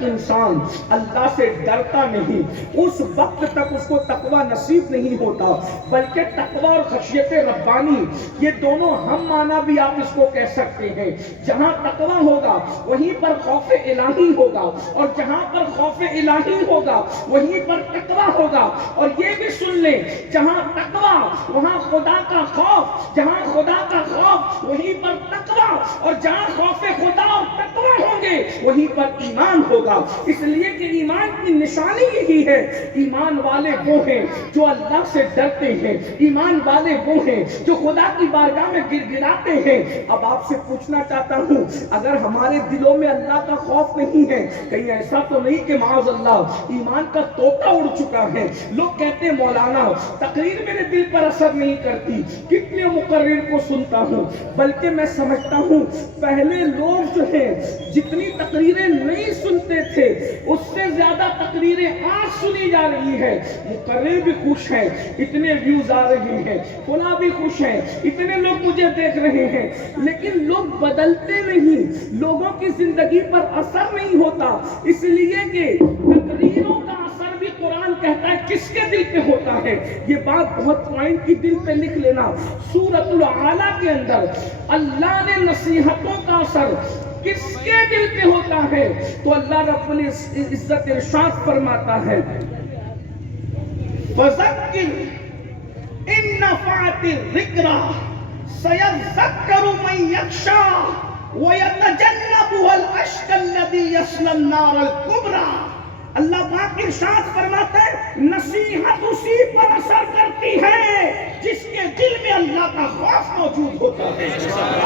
تک انسان اللہ سے ڈرتا نہیں، اس وقت تک اس کو تقوی نصیب نہیں ہوتا، بلکہ تقوی اور خشیت ربانی یہ دونوں ہم معنی بھی آپ اس کو کہہ سکتے ہیں۔ جہاں تقوی ہوگا وہیں پر خوف الہی ہوگا، اور جہاں پر خوف الہی ہوگا وہیں پر تقوی ہوگا۔ اور یہ بھی سن لیں، جہاں تقوی وہاں خدا کا خوف، جہاں خدا کا خوف وہیں پر تقوی، اور جہاں خوف خدا اور تقوی ہوں گے وہیں پر ایمان ہوگا۔ اس لیے کہ ایمان کی نشانی یہی ہے، ایمان والے وہ ہیں جو اللہ سے ڈرتے ہیں، ایمان والے وہ ہیں جو خدا کی بارگاہ میں گر گراتے ہیں۔ اب آپ سے پوچھنا چاہتا ہوں، اگر ہمارے دلوں میں اللہ کا خوف نہیں ہے، کہیں ایسا تو نہیں کہ معاذ اللہ ایمان کا طوطا اڑ چکا ہے؟ لوگ کہتے ہیں مولانا تقریر میرے دل پر اثر نہیں کرتی، کتنے مقرر کو سنتا ہوں، بلکہ میں سمجھتا ہوں پہلے لوگ جو ہیں جتنی تقریریں نہیں سنتے تھے اس سے زیادہ تقریریں آج سنی جا رہی ہے۔ مقرر بھی خوش ہیں، اتنے ویوز آ رہے ہیں، فلاں بھی خوش ہیں، اتنے لوگ مجھے دیکھ رہے ہیں، لیکن لوگ بدلتے نہیں، لوگوں کی زندگی پر اثر نہیں ہوتا، اس لیے کہ تقریروں کا اثر بھی قرآن کہتا ہے کس کے دل پہ ہوتا ہے۔ یہ بات بہت پوائنٹ کی دل پہ لکھ لینا، سورۃ الاعلیٰ کے اندر اللہ نے نصیحتوں کا اثر کس کے دل پہ ہوتا ہے، تو اللہ رب العزت ارشاد فرماتا ہے فَذَكِّرْ إِن نَّفَعَتِ الذِّكْرَىٰ سَيَذَّكَّرُ مَن يَخْشَىٰ وَيَتَجَنَّبُهَا الْأَشْقَى الَّذِي يَصْلَى النَّارَ الْكُبْرىٰ۔ اللہ پاک ارشاد فرماتا ہے نصیحت اسی پر اثر کرتی ہے جس کے دل میں اللہ کا خوف موجود ہوتا ہے۔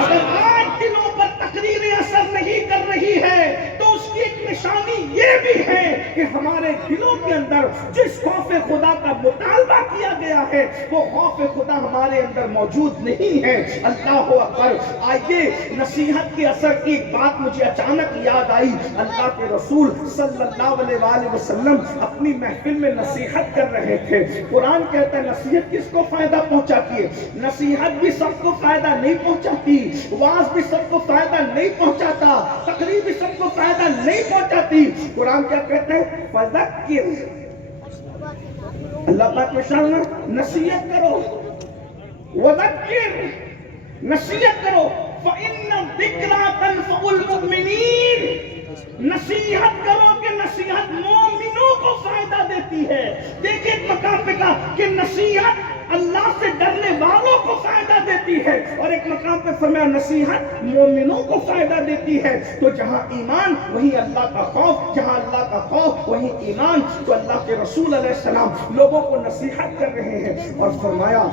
اگر آج دلوں پر تقریریں اثر نہیں کر رہی ہے تو اس کی ایک نشانی یہ بھی ہے کہ ہمارے دلوں کے اندر جس خوف خدا کا مطالبہ کیا گیا ہے وہ خوف خدا ہمارے اندر موجود نہیں ہے۔ اللہ اکبر۔ آئیے نصیحت کے اثر کی ایک بات مجھے اچانک یاد آئی، اللہ کے رسول صلی اللہ علیہ وسلم اپنی محفل میں نصیحت کر رہے تھے۔ قرآن کہتا ہے نصیحت کس کو فائدہ پہنچاتی ہے؟ نصیحت بھی سب کو فائدہ نہیں پہنچاتی، وعظ بھی سب کو فائدہ نہیں پہنچاتا، تقریر بھی سب کو فائدہ نہیں پہنچاتی۔ قرآن کیا کہتا ہے؟ فذکر، اللہ پاک ارشاد نصیحت کرو، وذکر، نصیحت کرو، فإن الذکریٰ تنفع المؤمنین، نصیحت کرو کہ نصیحت مومنوں کو فائدہ دیتی ہے۔ دیکھیں مقام پہ کہا کہ نصیحت اللہ سے ڈرنے والوں کو فائدہ دیتی ہے، اور ایک مقام پہ فرمایا نصیحت مومنوں کو فائدہ دیتی ہے۔ تو جہاں ایمان وہیں اللہ کا خوف، جہاں اللہ کا خوف وہیں ایمان۔ تو اللہ کے رسول علیہ السلام لوگوں کو نصیحت کر رہے ہیں، اور فرمایا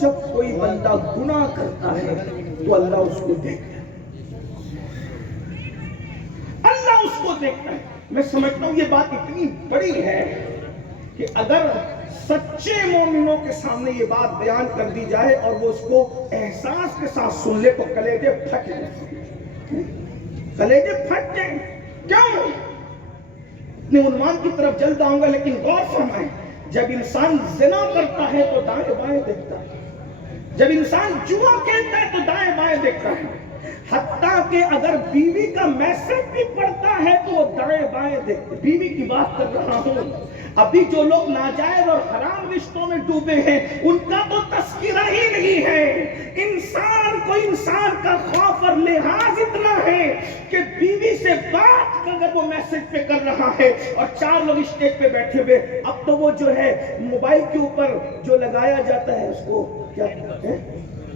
جب کوئی بندہ گناہ کرتا ہے تو اللہ اس کو دیکھتا ہے، اللہ اس کو دیکھتا ہے۔ میں سمجھتا ہوں یہ بات اتنی بڑی ہے کہ اگر سچے مومنوں کے سامنے یہ بات بیان کر دی جائے اور وہ اس کو احساس کے ساتھ سن لے تو کلیجے پھٹ جائیں، کلیجے پھٹ جائیں۔ کیوں؟ اپنے عنوان کی طرف جلد آؤں گا، لیکن غور فرمائیں، جب انسان زنا کرتا ہے تو دائیں بائیں دیکھتا ہے، جب انسان جوا کھیلتا ہے تو دائیں بائیں دیکھتا ہے، حتیٰ کہ اگر بیوی کا میسج بھی پڑتا ہے تو وہ دائیں بائیں دیکھتے۔ بیوی کی بات کر رہا ہوں، ابھی جو لوگ ناجائز اور حرام رشتوں میں ڈوبے ہیں ان کا تو تذکرہ ہی نہیں ہے۔ انسان کو انسان کا خوف اور لحاظ اتنا ہے کہ بیوی سے بات اگر وہ میسج پہ کر رہا ہے اور چار لوگ اسٹیج پہ بیٹھے ہوئے، اب تو وہ جو ہے موبائل کے اوپر جو لگایا جاتا ہے اس کو کیا کہتے ہیں،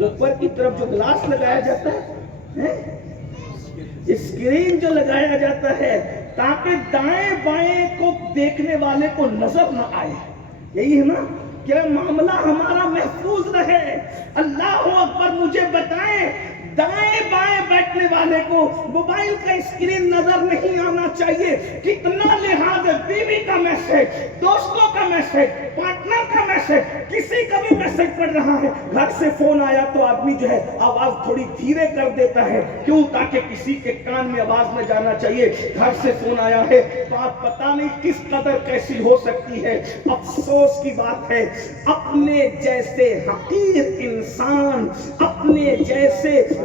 اوپر کی طرف جو گلاس لگایا جاتا ہے، اسکرین جو لگایا جاتا ہے تاکہ دائیں بائیں کو دیکھنے والے کو نظر نہ آئے، یہی ہے نا کہ معاملہ ہمارا محفوظ رہے۔ اللہ اکبر۔ مجھے بتائیں دائیں بائیں بیٹھنے والے کو موبائل کا اسکرین نظر نہیں آنا چاہیے، کتنا لحاظ ہے۔ بیوی کا میسج، دوستوں کا میسج، پارٹنر کا میسج، کسی کا بھی میسج پڑھ رہا ہے، گھر سے فون آیا تو آدمی جو ہے آواز تھوڑی دھیرے کر دیتا ہے، کیوں؟ تاکہ کسی کے کان میں آواز نہ جانا چاہیے۔ گھر سے فون آیا ہے، بات پتہ نہیں کس قدر کیسی ہو سکتی ہے۔ افسوس کی بات ہے اپنے جیسے حقیر انسان، اپنے جیسے